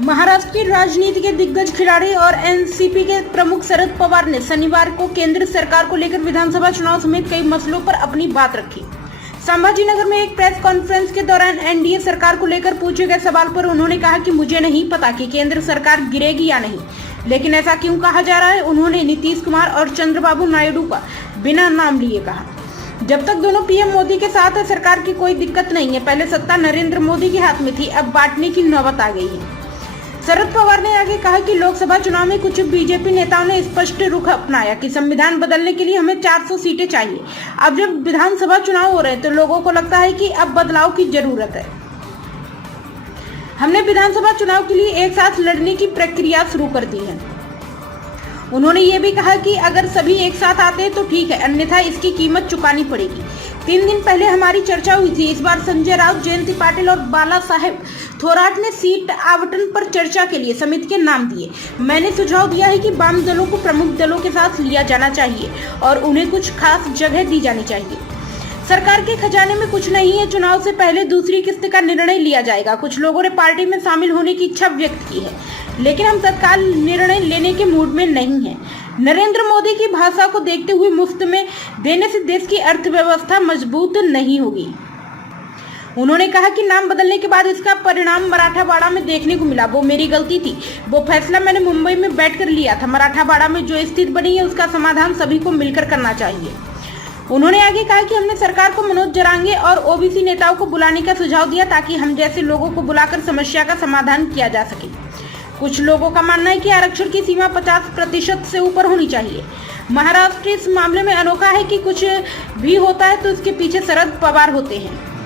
महाराष्ट्र की राजनीति के दिग्गज खिलाड़ी और एनसीपी के प्रमुख शरद पवार ने शनिवार को केंद्र सरकार को लेकर विधानसभा चुनाव समेत कई मसलों पर अपनी बात रखी। संभाजीनगर में एक प्रेस कॉन्फ्रेंस के दौरान एनडीए सरकार को लेकर पूछे गए सवाल पर उन्होंने कहा कि मुझे नहीं पता कि केंद्र सरकार गिरेगी या नहीं, लेकिन ऐसा क्यों कहा जा रहा है। उन्होंने नीतीश कुमार और चंद्रबाबू नायडू का बिना नाम लिए कहा। जब तक दोनों पीएम मोदी के साथ है, सरकार की कोई दिक्कत नहीं है। पहले सत्ता नरेंद्र मोदी के हाथ में थी, अब बांटने की नौबत आ गई है। शरद पवार ने आगे कहा कि लोकसभा चुनाव में कुछ बीजेपी नेताओं ने स्पष्ट रुख अपनाया कि संविधान बदलने के लिए हमें 400 सीटें चाहिए। अब जब विधानसभा चुनाव हो रहे हैं तो लोगों को लगता है कि अब बदलाव की जरूरत है। हमने विधानसभा चुनाव के लिए एक साथ लड़ने की प्रक्रिया शुरू कर दी है। उन्होंने ये भी कहा कि अगर सभी एक साथ आते हैं तो ठीक है, अन्यथा इसकी कीमत चुकानी पड़ेगी। 3 दिन पहले हमारी चर्चा हुई थी। इस बार संजय राउत, जयंती पाटिल और बाला साहेब थोराट ने सीट आवंटन पर चर्चा के लिए समिति के नाम दिए। मैंने सुझाव दिया है कि वाम दलों को प्रमुख दलों के साथ लिया जाना चाहिए और उन्हें कुछ खास जगह दी जानी चाहिए। सरकार के खजाने में कुछ नहीं है। चुनाव से पहले दूसरी किस्त का निर्णय लिया जाएगा। कुछ लोगों ने पार्टी में शामिल होने की इच्छा व्यक्त की है, लेकिन हम तत्काल निर्णय लेने के मूड में नहीं हैं। नरेंद्र मोदी की भाषा को देखते हुए मुफ्त में देने से देश की अर्थव्यवस्था मजबूत नहीं होगी। उन्होंने कहा कि नाम बदलने के बाद इसका परिणाम मराठावाड़ा में देखने को मिला। वो मेरी गलती थी। वो फैसला मैंने मुंबई में बैठकर लिया था। मराठावाड़ा में जो स्थिति बनी है उसका समाधान सभी को मिलकर करना चाहिए। उन्होंने आगे कहा कि हमने सरकार को मनोज जरांगे और ओबीसी नेताओं को बुलाने का सुझाव दिया ताकि हम जैसे लोगों को बुलाकर समस्या का समाधान किया जा सके। कुछ लोगों का मानना है कि आरक्षण की सीमा 50% से ऊपर होनी चाहिए। महाराष्ट्र इस मामले में अनोखा है कि कुछ भी होता है तो इसके पीछे शरद पवार होते हैं।